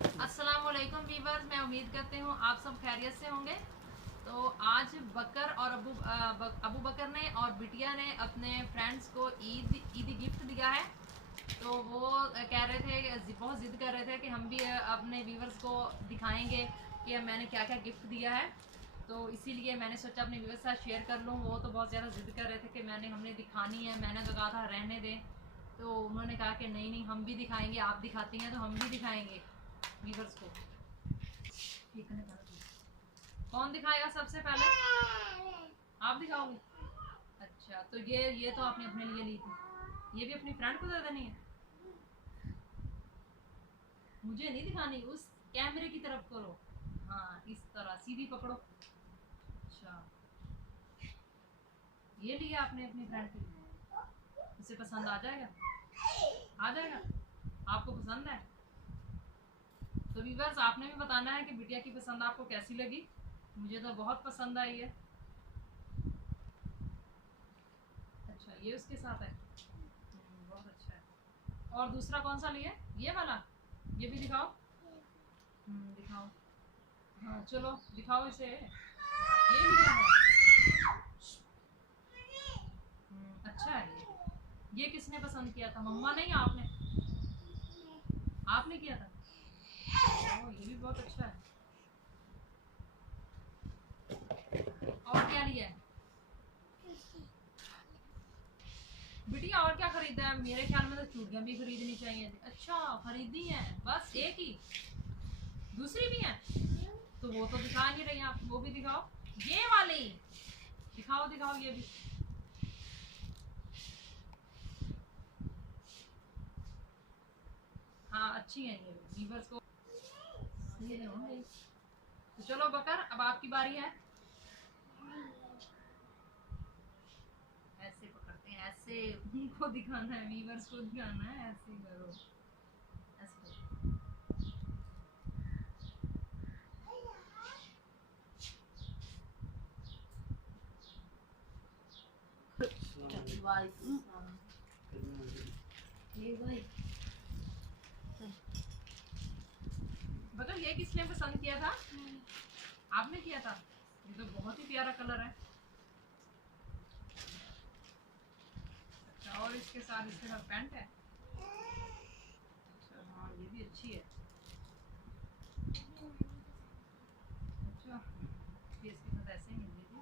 अस्सलाम वालेकुम वीवर्स, मैं उम्मीद करती हूँ आप सब खैरियत से होंगे। तो आज बकर और अबू बकर ने और बिटिया ने अपने फ्रेंड्स को ईदी गिफ्ट दिया है। तो वो कह रहे थे, बहुत ज़िद कर रहे थे कि हम भी अपने वीवर्स को दिखाएंगे कि मैंने क्या क्या गिफ्ट दिया है। तो इसीलिए मैंने सोचा अपने व्यूवर्स के साथ शेयर कर लूँ। वो तो बहुत ज़्यादा ज़िद कर रहे थे कि हमने दिखानी है। मैंने तो कहा था रहने दें, तो उन्होंने कहा कि नहीं नहीं, हम भी दिखाएंगे, आप दिखाती हैं तो हम भी दिखाएंगे व्यूवर्स को। ठीक है, कौन दिखाएगा सबसे पहले? आप दिखाओगे? अच्छा, तो ये तो आपने अपने लिए ली थी, ये भी अपनी फ्रेंड को दे देनी है। मुझे नहीं दिखानी, उस कैमरे की तरफ करो। हाँ, इस तरह सीधी पकड़ो। अच्छा, ये लिया आपने अपनी फ्रेंड के लिए, उसे पसंद आ जाएगा? आ जाएगा? आपको पसंद है? तो व्यूअर्स, आपने भी बताना है कि बिटिया की पसंद आपको कैसी लगी। मुझे तो बहुत पसंद आई है। अच्छा, ये उसके साथ है। बहुत अच्छा है। और दूसरा कौन सा लिया? ये वाला, ये भी दिखाओ। दिखाओ। हाँ चलो दिखाओ इसे। ये लिया है। अच्छा है ये किसने पसंद किया था? मम्मा ने या आपने? आपने किया था। ओ, ये भी बहुत अच्छा है। और क्या लिया है बिटिया? और क्या खरीदा है? मेरे ख्याल में तो चूड़ियां भी खरीदनी चाहिए थी। अच्छा, खरीदी है बस एक ही? दूसरी भी है? तो वो तो दिखा नहीं रही आप, वो भी दिखाओ। ये वाली दिखाओ, दिखाओ ये भी। हाँ अच्छी है ये वीवर्स को। तो चलो बकर, अब आपकी बारी है। ऐसे पकड़ते हैं, ऐसे उनको दिखाना है, वीवर्स को दिखाना है। ऐसे करो, ऐसे करो। बकर, ये किसने पसंद किया था? आपने किया था? ये तो बहुत ही प्यारा कलर है। अच्छा, और इसके साथ पैंट है। अच्छा हाँ, ये भी अच्छी है। अच्छा, ये इसके साथ ऐसे ही मिल थी।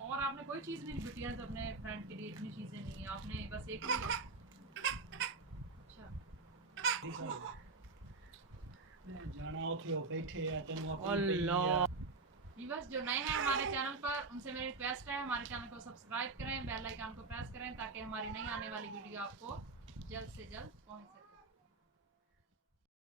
और आपने कोई चीज़ नहीं ली? बिटिया ने तो अपने फ्रेंड के लिए इतनी चीज़ें नहीं है, आपने बस एक ही ली। अच्छा, जाना उठियो बैठे या तेन अल्लाह। व्यूअर्स जो नए हैं हमारे चैनल पर, उनसे मेरी रिक्वेस्ट है हमारे चैनल को सब्सक्राइब करें, बेल आइकन को प्रेस करें ताकि हमारी नई आने वाली वीडियो आपको जल्द से जल्द पहुंच सके।